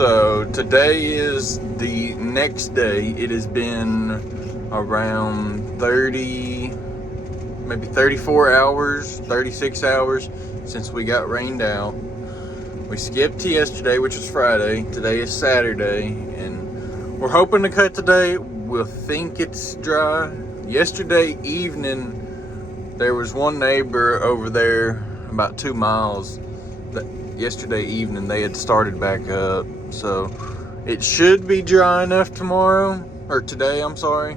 So today is the next day. It has been around 30, maybe 34 hours, 36 hours since we got rained out. We skipped yesterday, which was Friday. Today is Saturday, and we're hoping to cut today. We'll think it's dry. Yesterday evening, there was one neighbor over there about 2 miles that yesterday evening they had started back up. So it should be dry enough tomorrow, or today, I'm sorry,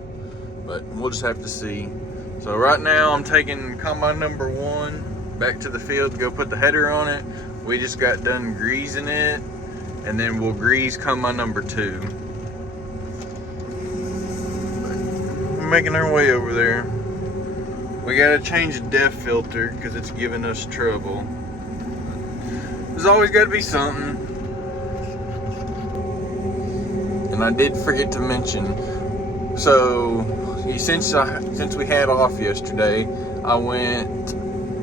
but we'll just have to see. So right now I'm taking combine number 1 back to the field to go put the header on it. We just got done greasing it, and then we'll grease combine number 2. We're making our way over there. We gotta change the DEF filter because it's giving us trouble. There's always gotta be something. And I did forget to mention, so since we had off yesterday, I went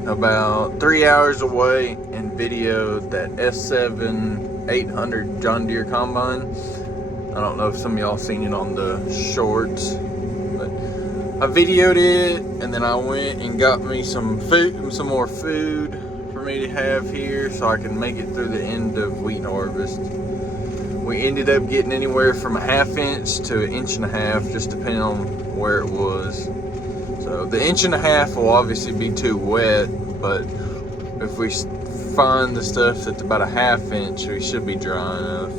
about 3 hours away and videoed that S7 800 John Deere combine. I don't know if some of y'all seen it on the shorts, but I videoed it, and then I went and got me some food, some more food for me to have here so I can make it through the end of wheat harvest. We ended up getting anywhere from a 1/2 inch to 1.5 inches, just depending on where it was. So the 1.5 inches will obviously be too wet, but if we find the stuff that's about a 1/2 inch, we should be dry enough.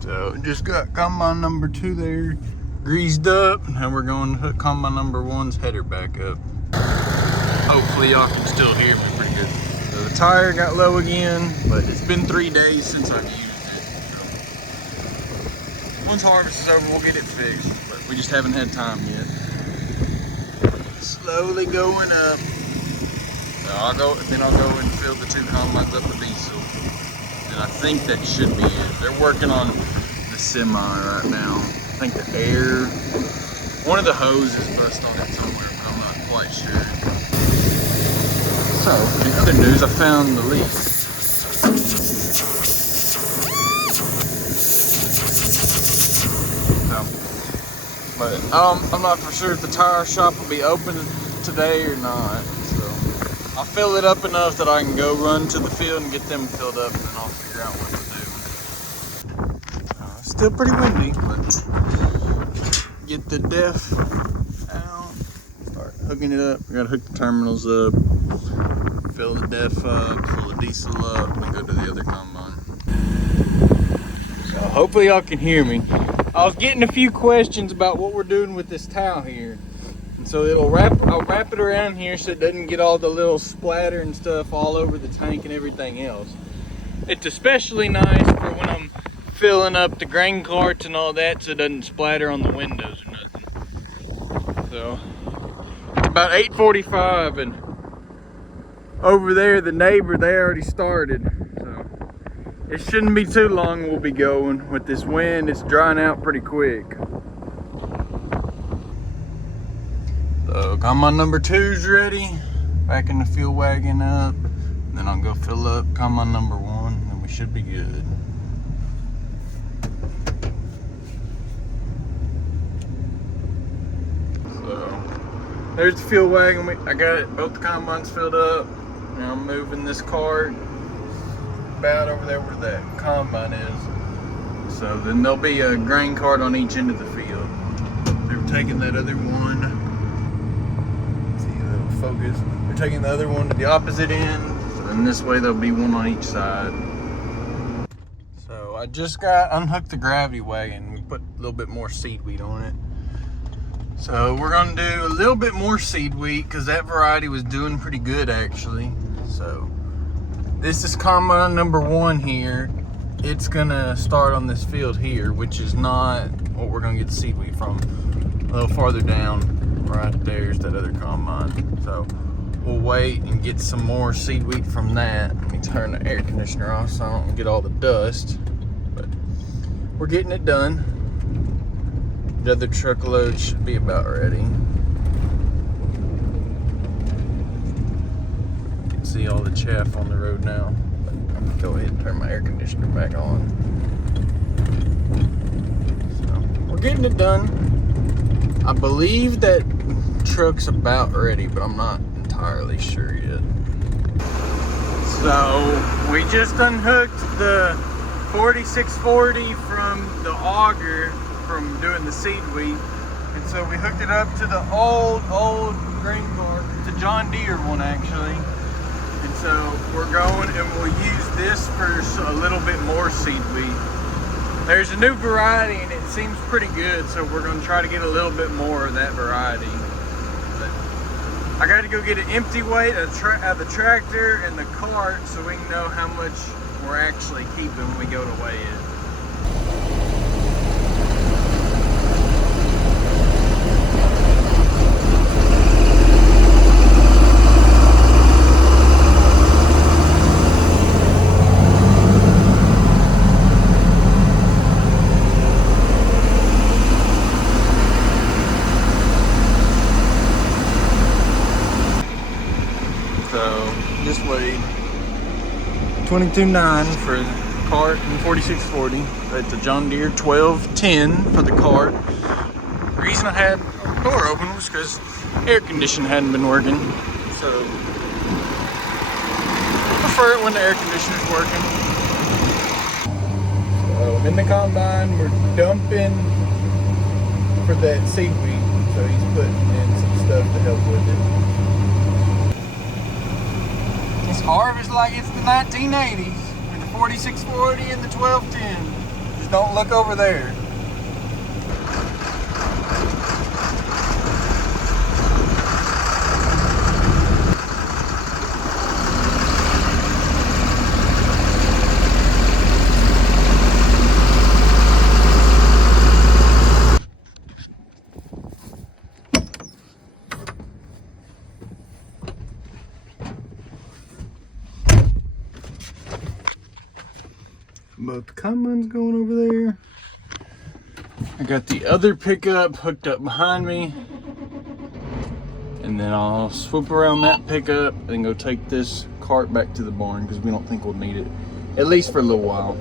So just got combine number 2 there greased up. Now we're going to hook combine number 1's header back up. Hopefully y'all can still hear me pretty good. So the tire got low again, but it's been 3 days since I've used it. Once harvest is over, we'll get it fixed, but we just haven't had time yet. Slowly going up. So I'll go and fill the 2 combines up with diesel. And I think that should be it. They're working on the semi right now. I think the air, one of the hoses busted on it somewhere, but I'm not quite sure. So, in other news, I found the leak. But I'm not for sure if the tire shop will be open today or not. So I'll fill it up enough that I can go run to the field and get them filled up, and then I'll figure out what to do. It's still pretty windy, but get the DEF out, start hooking it up. We gotta hook the terminals up, fill the DEF up, fill the diesel up, and then go to the other combine. So hopefully y'all can hear me. I was getting a few questions about what we're doing with this towel here. And so I'll wrap it around here so it doesn't get all the little splatter and stuff all over the tank and everything else. It's especially nice for when I'm filling up the grain carts and all that, so it doesn't splatter on the windows or nothing. So it's about 8:45, and over there the neighbor, they already started. It shouldn't be too long we'll be going. With this wind, it's drying out pretty quick. So combine number 2's ready. Backing the fuel wagon up. Then I'll go fill up combine number 1, and we should be good. So there's the fuel wagon. I got it, both the combines filled up. Now I'm moving this cart about over there where that combine is. So then there'll be a grain cart on each end of the field. They're taking that other one. See a little focus. They're taking the other one to the opposite end. So then this way there'll be one on each side. So I just unhooked the gravity wagon. We put a little bit more seed wheat on it. So we're gonna do a little bit more seed wheat because that variety was doing pretty good actually. So this is combine number 1 here. It's gonna start on this field here, which is not what we're gonna get the seed wheat from. A little farther down, right there's that other combine. So we'll wait and get some more seed wheat from that. Let me turn the air conditioner off so I don't get all the dust. But we're getting it done. The other truckload should be about ready. See all the chaff on the road now. But I'm gonna go ahead and turn my air conditioner back on. getting it done. I believe that truck's about ready, but I'm not entirely sure yet. So we just unhooked the 4640 from the auger from doing the seed wheat. And so we hooked it up to the old grain cart. It's a John Deere one actually. And so we're going and we'll use this for a little bit more seed wheat. There's a new variety and it seems pretty good, so we're going to try to get a little bit more of that variety. But I got to go get an empty weight of the tractor and the cart so we can know how much we're actually keeping when we go to weigh it. So just weighed 22.9 for the cart and 4640. It's a John Deere 1210 for the cart. The reason I had the door open was because air conditioning hadn't been working. So I prefer it when the air conditioner's working. So in the combine, we're dumping for that seed wheat. So he's putting in some stuff to help with it. It's harvest like it's the 1980s with the 4640 and the 1210. Just don't look over there. But the combine's going over there. I got the other pickup hooked up behind me. And then I'll swoop around that pickup and go take this cart back to the barn because we don't think we'll need it. At least for a little while.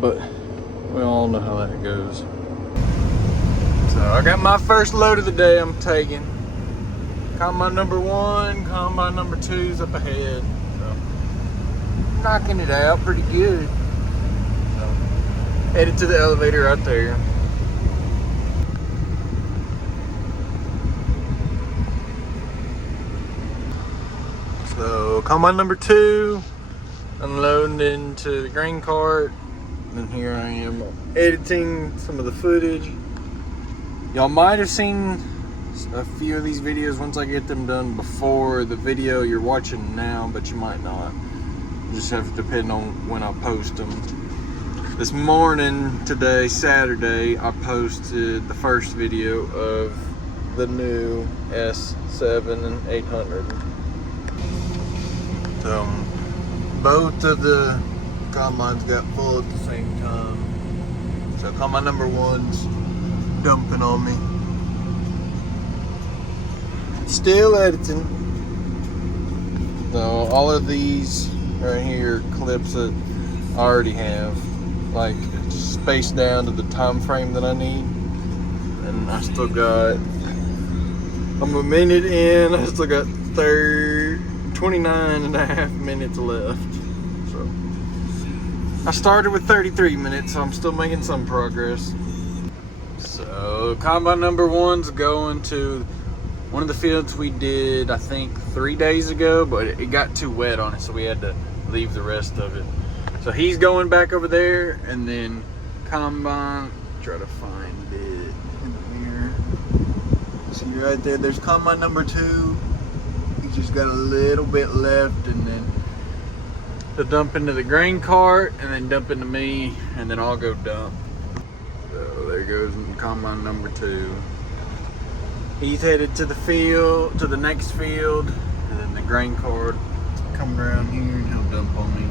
But we all know how that goes. So I got my first load of the day I'm taking. Combine number 1, combine number 2's up ahead. Knocking it out pretty good. So, headed to the elevator right there. So combine number 2, unloading into the grain cart. And here I am editing some of the footage. Y'all might have seen a few of these videos once I get them done before the video you're watching now, but you might not. Just have to depend on when I post them. This morning, today, Saturday, I posted the first video of the new S7 and 800. So, both of the combines got full at the same time. So, combine number 1's dumping on me. Still editing. So, all of these right here clips that I already have, like spaced down to the time frame that I need, and I still got, I'm a minute in, I still got 29 and a half minutes left. So I started with 33 minutes, so I'm still making some progress. So combine number 1's going to one of the fields we did, I think 3 days ago, but it got too wet on it, so we had to leave the rest of it. So he's going back over there, and then combine, try to find it in here. See right there, there's combine number 2. He's just got a little bit left, and then to dump into the grain cart, and then dump into me, and then I'll go dump. So there goes combine number 2. He's headed to the field, to the next field, and then the grain cart coming around here and he'll dump on me.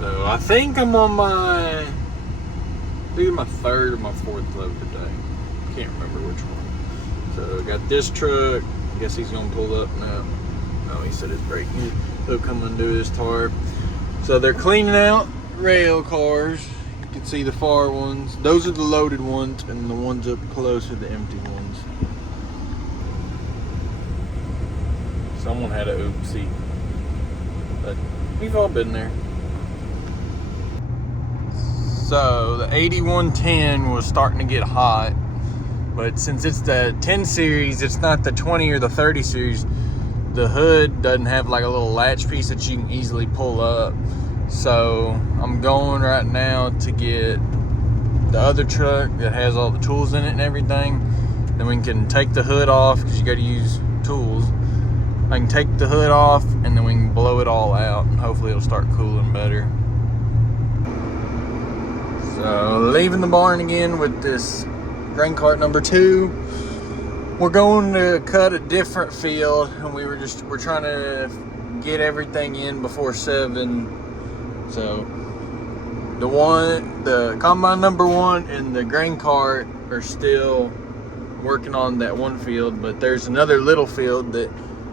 So I think I'm on my, either my 3rd or my 4th load today. Can't remember which one. So I got this truck. I guess he's gonna pull up now. No, he said it's breaking. He'll come undo this tarp. So they're cleaning out rail cars. You can see the far ones. Those are the loaded ones, and the ones up close are the empty ones. Someone had a oopsie, but we've all been there. So the 8110 was starting to get hot, but since it's the 10 series, it's not the 20 or the 30 series. The hood doesn't have like a little latch piece that you can easily pull up. So I'm going right now to get the other truck that has all the tools in it and everything. Then we can take the hood off, because you got to use tools. I can take the hood off and then we can blow it all out, and hopefully it'll start cooling better. So leaving the barn again with this grain cart number 2. We're going to cut a different field, and we're trying to get everything in before 7. So the combine number 1 and the grain cart are still working on that one field, but there's another little field that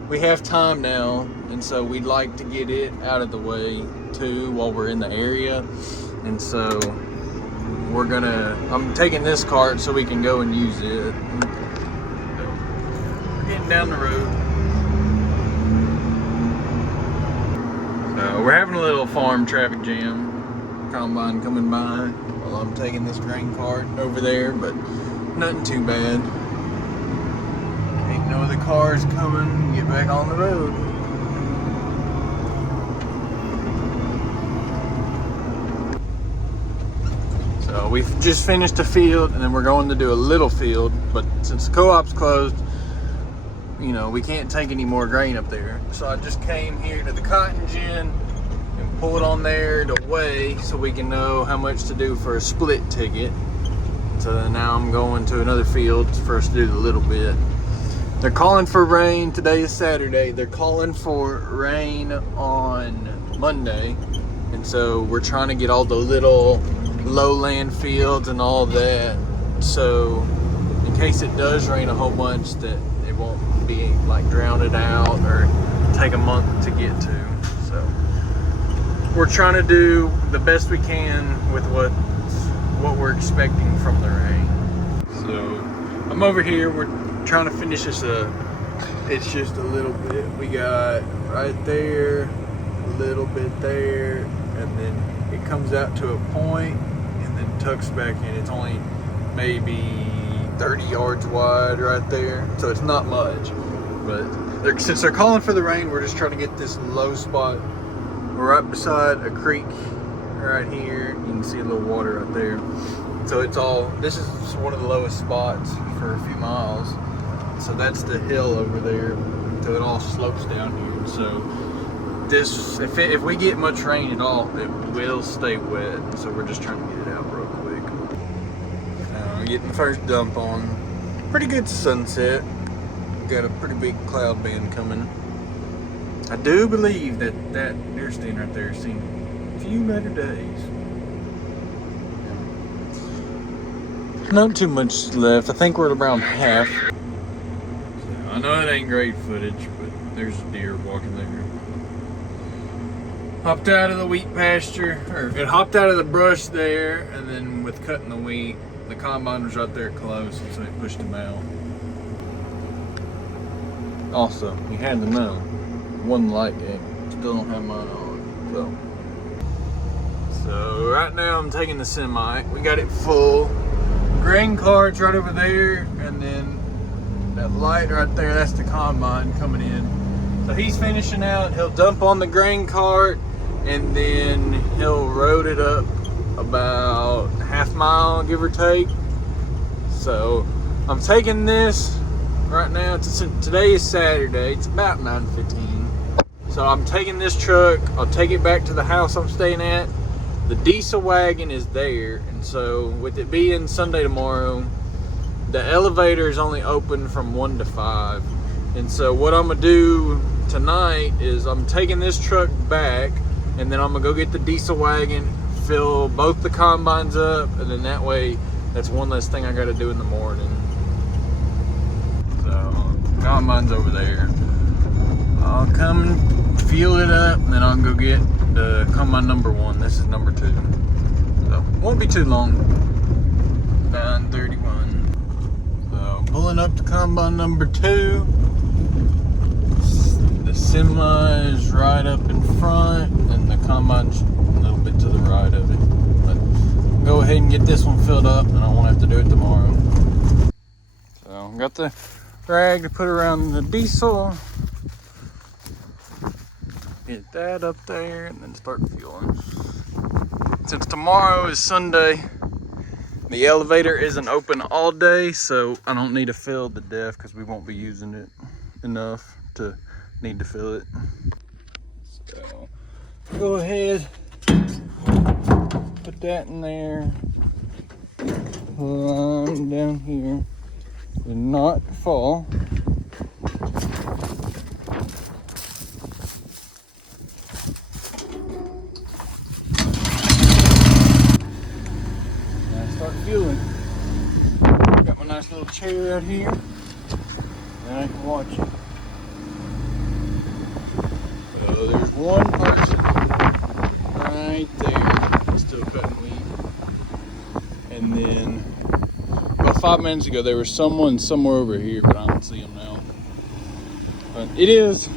we have time now, and so we'd like to get it out of the way too while we're in the area. And so I'm taking this cart so we can go and use it. Getting down the road. So we're having a little farm traffic jam. Combine coming by while I'm taking this grain cart over there, but nothing too bad. Ain't no other cars coming. Get back on the road. So we've just finished a field, and then we're going to do a little field, but since the co-op's closed, you know, we can't take any more grain up there. So I just came here to the cotton gin and pulled on there to weigh so we can know how much to do for a split ticket. So now I'm going to another field for us to do a little bit. They're calling for rain. Today is Saturday. They're calling for rain on Monday. And so we're trying to get all the little lowland fields and all that. So in case it does rain a whole bunch, that it won't be like drowned out or take a month to get to. So we're trying to do the best we can with what we're expecting from the rain. So I'm over here. We're trying to finish this up. It's just a little bit. We got right there, a little bit there, and then it comes out to a point and then tucks back in. It's only maybe 30 yards wide right there, so it's not much. But since they're calling for the rain, we're just trying to get this low spot. We're right beside a creek right here. You can see a little water right there. So this is one of the lowest spots for a few miles. So that's the hill over there. So it all slopes down here. So if we get much rain at all, it will stay wet. So we're just trying to get it out real quick. Getting the first dump on. Pretty good sunset. Got a pretty big cloud band coming. I do believe that deer stand right there has seen a few better days. Not too much left. I think we're around half. So I know it ain't great footage, but there's a deer walking there. Hopped out of the wheat pasture, or it hopped out of the brush there, and then with cutting the wheat, the combine was right there close, so it pushed him out. Also, you had to know, one light game. Still don't have mine on, So right now I'm taking the semi. We got it full. Grain cart's right over there, and then that light right there, that's the combine coming in. So he's finishing out. He'll dump on the grain cart, and then he'll road it up about half mile, give or take. So I'm taking this right now. Today is Saturday. It's about 9:15. So I'm taking this truck. I'll take it back to the house I'm staying at. The diesel wagon is there, and so with it being Sunday tomorrow, the elevator is only open from 1 to 5. And so what I'm gonna do tonight is I'm taking this truck back, and then I'm gonna go get the diesel wagon, fill both the combines up, and then that way, that's one less thing I gotta do in the morning. So combine's over there. I'll come fuel it up, and then I'll go get the combine number 1. This is number 2. So won't be too long. 9:31. So pulling up to combine number 2. The semi is right up in front, and the combine's a little bit to the right of it. But I'll go ahead and get this one filled up, and I won't have to do it tomorrow. So got the rag to put around the diesel. Get that up there, and then start fueling. Since tomorrow is Sunday, the elevator isn't open all day, so I don't need to fill the def because we won't be using it enough to need to fill it. So go ahead, put that in there, line down here, and not fall. Now start fueling. Got my nice little chair out here, and I can watch it. So there's one person right there still cutting wheat. And then about 5 minutes ago there was someone somewhere over here, but I don't see him now. But it is,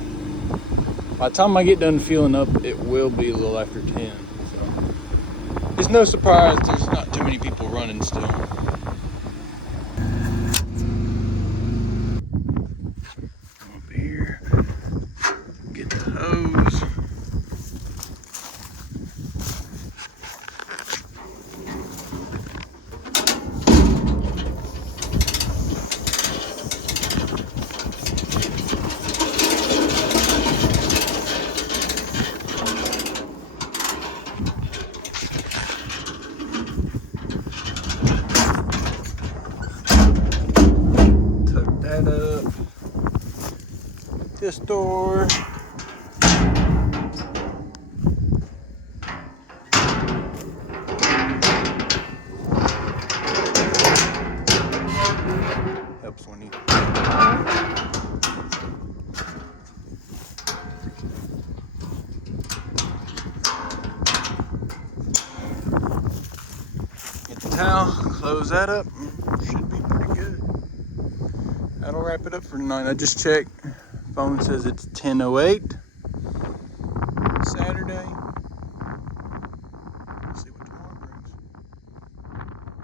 by the time I get done fueling up, it will be a little after 10. So it's no surprise there's not too many people running still. This door. Helps when you get the towel, close that up. Should be pretty good. That'll wrap it up for tonight. I just checked. Phone says it's 10:08.